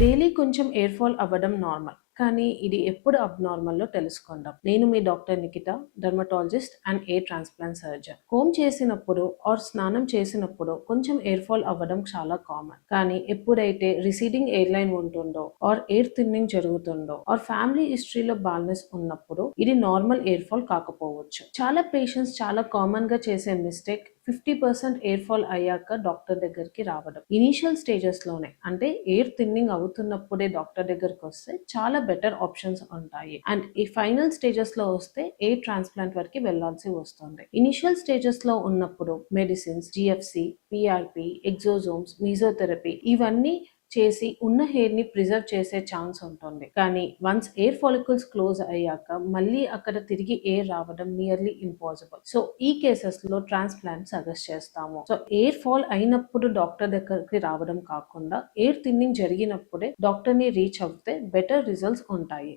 Daily కొంచెం hair fall అవ్వడం normal. కానీ ఇది ఎప్పుడు అబ్నార్మల్లో తెలుసుకుందాం. నేను మీ doctor Nikhita, dermatologist and air transplant surgeon. Home చేసినప్పుడు ఆర్ స్నానం చేసినప్పుడు కొంచెం ఎయిర్ ఫాల్ అవ్వడం చాలా కామన్. కానీ ఎప్పుడైతే రిసీడింగ్ ఎయిర్ లైన్ ఉంటుందో ఆర్ ఎయిర్ థిన్నింగ్ జరుగుతుందో ఆర్ ఫ్యామిలీ హిస్టరీలో బాల్నెస్ ఉన్నప్పుడు ఇది నార్మల్ ఎయిర్ ఫాల్ కాకపోవచ్చు. చాలా పేషెంట్స్ చాలా కామన్‌గా చేసే మిస్టేక్ 50% ఎయిర్ ఫాల్ అయ్యాక డాక్టర్ దగ్గరికి రావడం. ఇనీషియల్ స్టేజెస్‌లోనే అంటే ఎయిర్ థిన్నింగ్ అవుతున్నప్పుడే డాక్టర్ దగ్గరికి వస్తే చాలా బెటర్ ఆప్షన్స్ ఉంటాయి. అండ్ ఈ ఫైనల్ స్టేజెస్‌లో వస్తే ఎయిర్ ట్రాన్స్‌ప్లాంట్ వరకి వెళ్ళాల్సి వస్తుంది. ఇనీషియల్ స్టేజెస్‌లో ఉన్నప్పుడు మెడిసిన్స్, జీఎఫ్సీ, పీఆర్పీ, ఎక్సోసోమ్స్, మీజోథెరపీ ఇవన్నీ చేసి ఉన్న హెయిర్‌ని ప్రిజర్వ్ చేసే ఛాన్స్ ఉంటుంది. కానీ వన్స్ ఎయిర్ ఫాలికల్స్ క్లోజ్ అయ్యాక మళ్ళీ అక్కడ తిరిగి ఎయిర్ రావడం నియర్లీ ఇంపాసిబుల్. సో ఈ కేసెస్‌లో ట్రాన్స్‌ప్లాంట్ సజెస్ట్ చేస్తాము. సో ఎయిర్ ఫాల్ అయినప్పుడు డాక్టర్ దగ్గరికి రావడం కాకుండా ఎయిర్ థిన్నింగ్ జరిగినప్పుడే డాక్టర్‌ని రీచ్ అవుతే బెటర్ రిజల్ట్స్ ఉంటాయి.